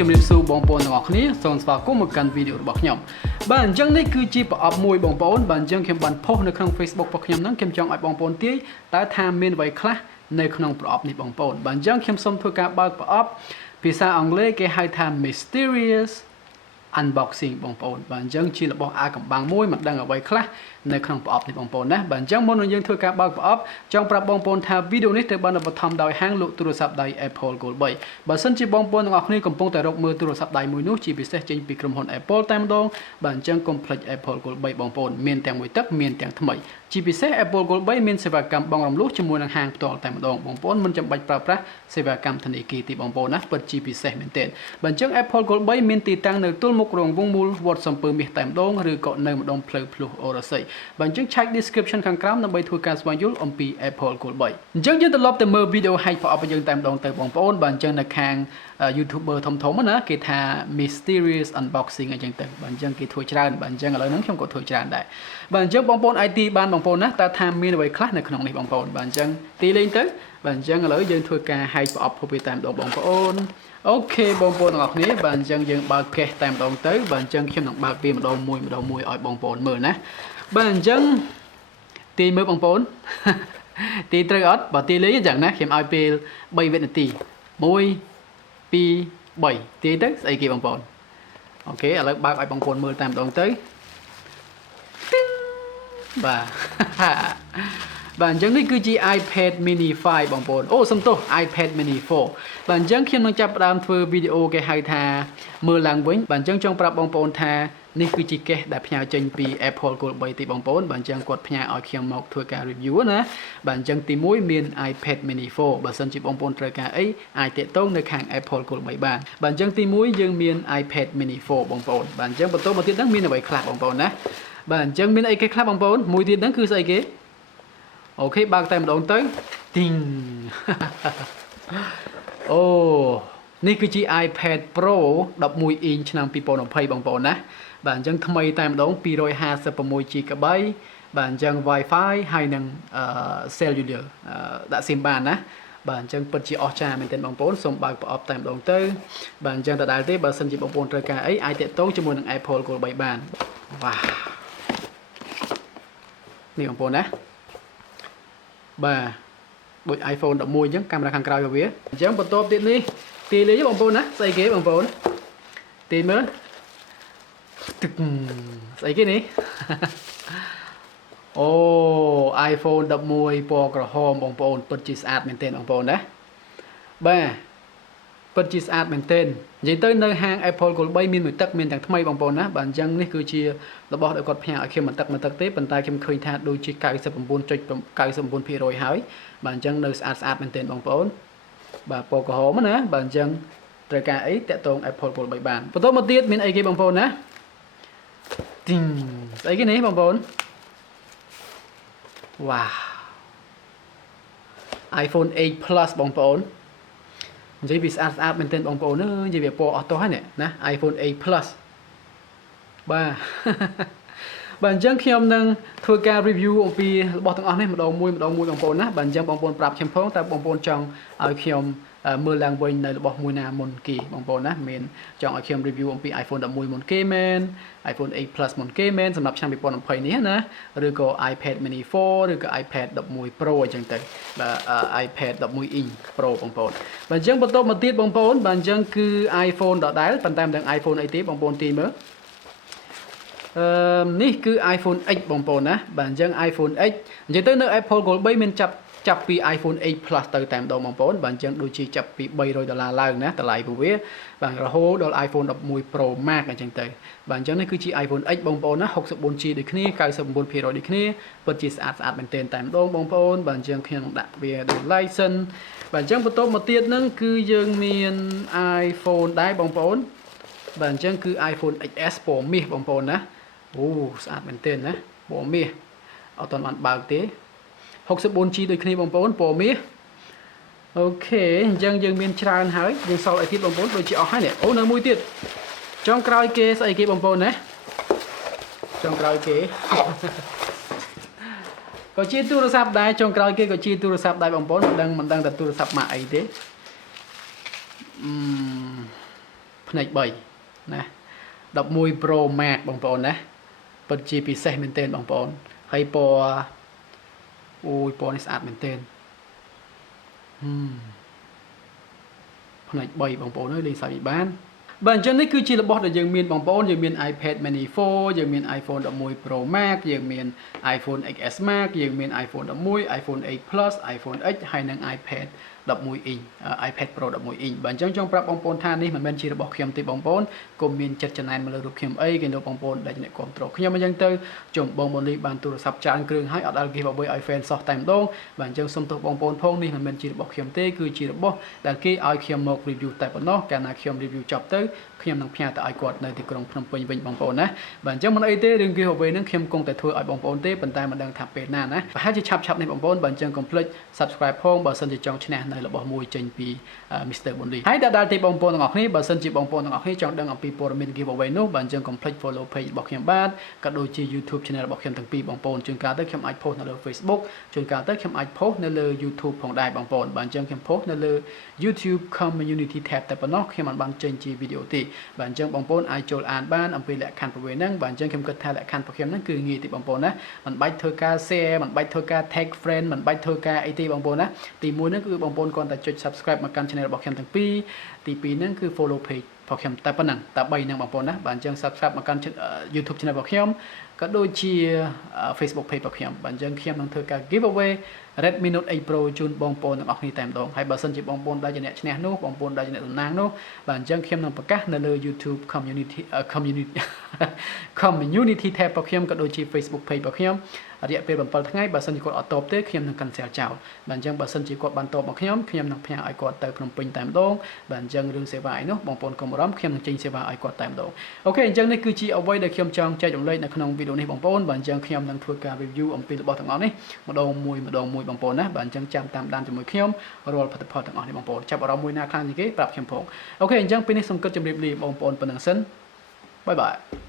ជំរាបសួរបងប្អូនទាំងអស់គ្នាសូមស្វាគមន៍មកកាន់វីដេអូរបស់ខ្ញុំបាទអញ្ចឹងនេះគឺជាប្រអប់មួយបងប្អូនបាទអញ្ចឹងខ្ញុំបានផុសនៅក្នុង Facebook របស់ខ្ញុំហ្នឹងខ្ញុំចង់ឲ្យបងប្អូនទាយតើថាមានអ្វីខ្លះនៅក្នុងប្រអប់នេះបងប្អូនបាទអញ្ចឹងខ្ញុំសូមធ្វើការបើកប្រអប់ភាសាអង់គ្លេសគេហៅថា mysterious unboxing បងប្អូនបាទអញ្ចឹងជារបស់អាកំបាំងមួយមិនដឹងអ្វីខ្លះនៅក្នុងប្រអប់នេះបងប្អូនណាបាទអញ្ចឹងមុននឹងយើងធ្វើការបើកប្រអប់ចង់ប្រាប់បងប្អូនថាវីដេអូនេះត្រូវបានឧបត្ថម្ភដោយហាងលក់ទូរស័ព្ទដៃ Apple Gold 3បើសិនជាបងប្អូនទាំងអស់គ្នាកំពុងតែរកមើលទូរស័ព្ទដៃមួយនោះជាពិសេសចេញពីក្រុមហ៊ុន Apple តែម្ដងបាទអញ្ចឹងកុំភ្លេច Apple Gold 3បងប្អូនមានទាំងមួយទឹកមានទាំងថ្មីជាពិសេស Apple Gold 3មានសេវាកម្មបង់រំលោះជាមួយនឹងហាងផ្ទាល់តែម្ដងបងប្អូនមិនចាំបាច់ប្រើប្រាស់សេវាកម្មធនាគារទេបងប្អូនណាពិតជាពិសេសមែនទែនបាទអញ្ចឹង Apple Gold 3មានទីតាំងនៅទល់មុខរោងវងមូលវត្តសំពើមាសតែម្ដងឬក៏នៅម្ដងផ្លូវភ្លោះអូរស័យបាទអញ្ចឹងឆែក description ខាងក្រោមដើម្បីធ្វើការស្វែងយល់អំពី Apple Gold 3អញ្ចឹងយើងត្រឡប់ទៅមើលវីដេអូ hack ប្រអប់យើងតែម្ដងទៅបងប្អូនបាទអញ្ចឹងនៅខាង YouTuber ធំណាគេថា mysterious unboxing អញ្ចឹងទៅបាទអញ្ចឹងគេធ្វើច្រើនបាទអញ្ចឹងឥឡូវហ្នឹងខ្ញុំក៏ធ្វើច្រើនដែរបាទអញ្ចឹងបងប្អូន IT បានបងប្អូនណាតើថាមានអ្វីខ្លះនៅក្នុងនេះបងប្អូនបាទអញ្ចឹងទីលេងទៅបាទអញ្ចឹងឥឡូវយើងធ្វើការ hack ប្រអប់ទៅតែម្ដងបងប្អូនអូខេបងប្អូនទាំងអស់គ្នាបាទអញ្ចឹងយើងបើកកេសតែម្ដងទៅបាទអញ្ចឹងខ្ញុំនឹងបើកវាម្ដងមួយឲ្យបងប្អូនមើលណាបាទអញ្ចឹងទីមើលបងប្អូនទីត្រូវអត់បើទីលេងអញ្ចឹងណាខ្ញុំឲ្យពេល3វិនាទី1 2 3ទីទៅស្អីគេបងប្អូនអូខេឥឡូវបើកឲ្យបងប្អូនមើលតែម្ដងទៅបាទបាទអញ្ចឹងនេះគឺជា iPad mini 5បងប្អូនអូសំទោស iPad mini 4បាទអញ្ចឹងខ្ញុំនឹងចាប់ផ្ដើមធ្វើវីដេអូគេហៅថាមើលឡើងវិញបាទអញ្ចឹងចង់ប្រាប់បងប្អូនថានេះគឺជាកេសដែលផ្ញើចេញពី Apple Gold 3ទីបងប្អូនបាទអញ្ចឹងគាត់ផ្ញើឲ្យខ្ញុំមកធ្វើការ review ណាបាទអញ្ចឹងទី1មាន iPad mini 4បើសិនជាបងប្អូនត្រូវការអីអាចតាក់ទងនៅខាង Apple Gold 3បានបាទអញ្ចឹងទី1យើងមាន iPad mini 4បងប្អូនបាទអញ្ចឹងបន្តមកទៀតហ្នឹងមានអ្វីខ្លះបងប្អូនណាបាទអញ្ចឹងមានអីគេខ្លះបងប្អូនមួយទៀតហ្នឹងគឺស្អីគេអូខេបើកតែម្ដងទៅទីងអូនេះគឺជា iPad Pro 11 inch ឆ្នាំ2020បងប្អូនណាបាទអញ្ចឹងថ្មីតែម្ដង 256GB បាទអញ្ចឹង Wi-Fi ហើយនឹងcellular ដាក់ SIM បានណាបាទអញ្ចឹងពិតជាអស្ចារ្យមែនទែនបងប្អូនសូមបើកប្រអប់តែម្ដងទៅបាទអញ្ចឹងដដែលទេបើសិនជាបងប្អូនត្រូវការអីអាចតាក់ទងជាមួយនឹង Apple Gold 3បានវ៉ានេះបងប្អូនណាបាទដូច iPhone 11អញ្ចឹងកាមេរ៉ាខាងក្រោយរបស់វាអញ្ចឹងបន្ទាប់ទៀតនេះទីលេងបងប្អូនណាស្អីគេបងប្អូនទីមើលទឹកស្អីគេនេះអូ iPhone 11ពណ៌ក្រហមបងប្អូនពិតជាស្អាតមែនទែនបងប្អូនណាបាទពិតជាស្អាតមែនទែននិយាយទៅនៅហាង Apple Gold 3មានមួយទឹកមានទាំងថ្មីបងប្អូនណាបាទអញ្ចឹងនេះគឺជារបស់ដែលគាត់ផ្ញើឲ្យខ្ញុំមិនទឹកទេប៉ុន្តែខ្ញុំឃើញថាដូចជា 99.99% ហើយបាទអញ្ចឹងនៅស្អាតមែនទែនបងប្អូនបាទពណ៌ក្រហមណាបាទអញ្ចឹងត្រូវការអីតាក់ទង Apple Gold 3បានបន្តមកទៀតមានអីគេបងប្អូនណាទីងស្អីគេនេះបងប្អូនវ៉ា iPhone 8 Plus បងប្អូននិយាយវាស្អាតមែនទែនបងប្អូនអើយនិយាយវាពណ៌អស់ទោះហើយណា iPhone 8 Plus បាទបាទអញ្ចឹងខ្ញុំនឹងធ្វើការ review អំពីរបស់ទាំងអស់នេះម្ដងមួយបងប្អូនណាបាទអញ្ចឹងបងប្អូនប្រាប់ខ្ញុំផងតើបងប្អូនចង់ឲ្យខ្ញុំមើលឡើងវិញនៅរបស់មួយណាមុនគេបងប្អូនណាមានចង់ឲ្យខ្ញុំ review អំពី iPhone 11មុនគេមែន iPhone 8 Plus មុនគេមែនសម្រាប់ឆ្នាំ2020នេះណាឬក៏ iPad mini 4ឬក៏ iPad 11 Pro អញ្ចឹងទៅបាទ iPad 11 inch Pro បងប្អូនបាទអញ្ចឹងបន្តមកទៀតបងប្អូនបាទអញ្ចឹងគឺ iPhone ដដែលប៉ុន្តែមិនដឹង iPhone អីទេបងប្អូនទីមើលនេះគឺ iPhone X បងប្អូនណាបាទអញ្ចឹង iPhone X និយាយទៅនៅ Apple Gold 3មានចាប់ពី iPhone 8 Plus ទៅតែម្ដងបងប្អូនបាទអញ្ចឹងដូចជាចាប់ពី$300ឡើងណាតម្លៃរបស់វាបាទរហូតដល់ iPhone 11 Pro Max អញ្ចឹងទៅបាទអញ្ចឹងនេះគឺជា iPhone X បងប្អូនណា 64GB ដូចគ្នា 99% ដូចគ្នាពិតជាស្អាតមែនទែនតែម្ដងបងប្អូនបាទអញ្ចឹងខ្ញុំនឹងដាក់វាដោយ license បាទអញ្ចឹងបន្ទាប់មកទៀតហ្នឹងគឺយើងមាន iPhone ដែរបងប្អូនបាទអញ្ចឹងគឺ iPhone XS ពណ៌មាសបងប្អូនណាអូស្អាតមែនទែនណាពណ៌មាសអត់ទាន់បានបើកទេ 64GB ដូចគ្នាបងប្អូនពណ៌មាសអូខេអញ្ចឹងយើងមានច្រើនហើយយើងសល់អីទៀតបងប្អូនដូចជាអស់ហើយនេះអូនៅមួយទៀតចុងក្រោយគេស្អីគេបងប្អូនណាចុងក្រោយគេក៏ជាទូរស័ព្ទដែរចុងក្រោយគេក៏ជាទូរស័ព្ទដែរបងប្អូនមិនដឹងតែទូរស័ព្ទម៉ាកអីទេ ផ្នែក3ណា11 Pro Max បងប្អូនណាពិតជាពិសេសមែនទែនបងប្អូនហើយពណ៌អូយពណ៌នេះស្អាតមែនទែនផ្នែក3បងប្អូនអើយលេងសើចបានបាទអញ្ចឹងនេះគឺជារបស់ដែលយើងមានបងប្អូនយើងមាន iPad mini 4យើងមាន iPhone 11 Pro Max យើងមាន iPhone XS Max យើងមាន iPhone 11 iPhone 8 Plus iPhone X ហើយនិង iPad 11 inch iPad Pro 11 inch បាទអញ្ចឹងចង់ប្រាប់បងប្អូនថានេះមិនមែនជារបស់ខ្ញុំទេបងប្អូនកុំមានចិត្តចំណាយមកលើរូបខ្ញុំអីគេលោកបងប្អូនដែលអ្នកគ្រប់គ្រងខ្ញុំអញ្ចឹងទៅចំបងប៊ុនលីបានទូរស័ព្ទច្រើនគ្រឿងហើយអត់ដល់ giveaway ឲ្យ fan សោះតែម្ដងបាទអញ្ចឹងសូមទោសបងប្អូនផងនេះមិនមែនជារបស់ខ្ញុំទេគឺជារបស់ដែលគេឲ្យខ្ញុំមក review តែប៉ុណ្ណោះកាលណាខ្ញុំ review ចប់ទៅខ្ញុំនឹងផ្ញើទៅឲ្យគាត់នៅទីក្រុងភ្នំពេញវិញបងប្អូនណាបាទអញ្ចឹងមិនអីទេរឿង giveaway ហ្នឹងខ្ញុំគង់តែធ្វើឲ្យបងប្អូនទេប៉ុន្តែមិនដឹងថាពេលណាណាប្រហែលជាឆាប់នេះបងប្អូនបាទអញ្ចឹងកុំភ្លេច subscribe ផងបើសិនជាចង់ឈ្នះនៅរបស់មួយចេញពី MrBunlee ហើយដល់ទីបងប្អូនទាំងអស់គ្នាបើសិនជាបងប្អូនទាំងអស់គ្នាចង់ដឹងអំពីព័ត៌មាន giveaway នោះបាទអញ្ចឹងកុំភ្លេច follow page របស់ខ្ញុំបាទក៏ដូចជា YouTube channel របស់ខ្ញុំទាំងពីរបងប្អូនជួនកាលទៅខ្ញុំអាច post នៅលើ Facebook ជួនកាលទៅខ្ញុំអាច post នៅលើ YouTube ផងដែរបងប្អូនបាទអញ្ចឹងខ្ញុំ post នៅលើ YouTube community tab តែប៉ុណ្ណោះខ្ញុំមិនបានចេញជាវីដេអូទេបាទអញ្ចឹងបងប្អូនអាចចូលអានបានអំពីលក្ខខណ្ឌប្រវេណហ្នឹងបាទអញ្ចឹងខ្ញុំគិតថាលក្ខខណ្ឌរបស់ខ្ញុំហ្នឹងគឺងាយទេបងប្អូនណាមិនបាច់ធ្វើការ share មិនបាច់ធ្វើការ tag friend មិនបាច់ធ្វើការអីទេបងប្អូនណាទី1ហ្នឹងគឺបងប្អូនគ្រាន់តែចុច subscribe មកកាន់ channel របស់ខ្ញុំទាំងពីរទី2ហ្នឹងគឺ follow page របស់ខ្ញុំតែប៉ុណ្ណឹងតែ3ហ្នឹងបងប្អូនណាបាទអញ្ចឹង subscribe មកកាន់ YouTube channel របស់ខ្ញុំក៏ដូចជា Facebook page របស់ខ្ញុំបាទអញ្ចឹងខ្ញុំនឹងធ្វើការ giveaway Redmi Note 8 Pro ជូនបងប្អូនទាំងអស់គ្នាតែម្ដងហើយបើសិនជាបងប្អូនដែលជាអ្នកឈ្នះនោះបងប្អូនដែលជាអ្នកតំណាងនោះបាទអញ្ចឹងខ្ញុំនឹងប្រកាសនៅលើ YouTube community tab របស់ខ្ញុំក៏ដូចជា Facebook page របស់ខ្ញុំរយៈពេល7ថ្ងៃបើសិនជាគាត់អត់តបទេខ្ញុំនឹង cancel ចោលបាទអញ្ចឹងបើសិនជាគាត់បានតបមកខ្ញុំនឹងផ្ញើឲ្យគាត់ទៅភ្នំពេញតែម្ដងបាទអញ្ចឹងរឿងសេវាឯនោះបងប្អូនកុំបារម្ភខ្ញុំនឹងចេញសេវាឲ្យគាត់តែម្ដងអូខេអញ្ចឹងនេះគឺជាអ្វីដែលខ្ញុំចង់ចែករំលែកនៅក្នុងវីដេអូនេះបងប្អូនបាទអញ្ចឹងខ្ញុំនឹងធ្វើការ review អំពីរបស់ទាំងអស់នេះម្ដងមួយបងប្អូនណាបាទអញ្ចឹងចាំតាមដានជាមួយខ្ញុំរាល់ផលិតផលទាំងអស់នេះបងប្អូនចាប់អារម្មណ៍មួយណាខ្លាំងជាងគេប្រាប់ខ្ញុំផងអូខេអញ្ចឹងពេលនេះសូមគិតជម្រាបលាបងប្អូនប៉ុណ្ណឹងសិនបាយបាយ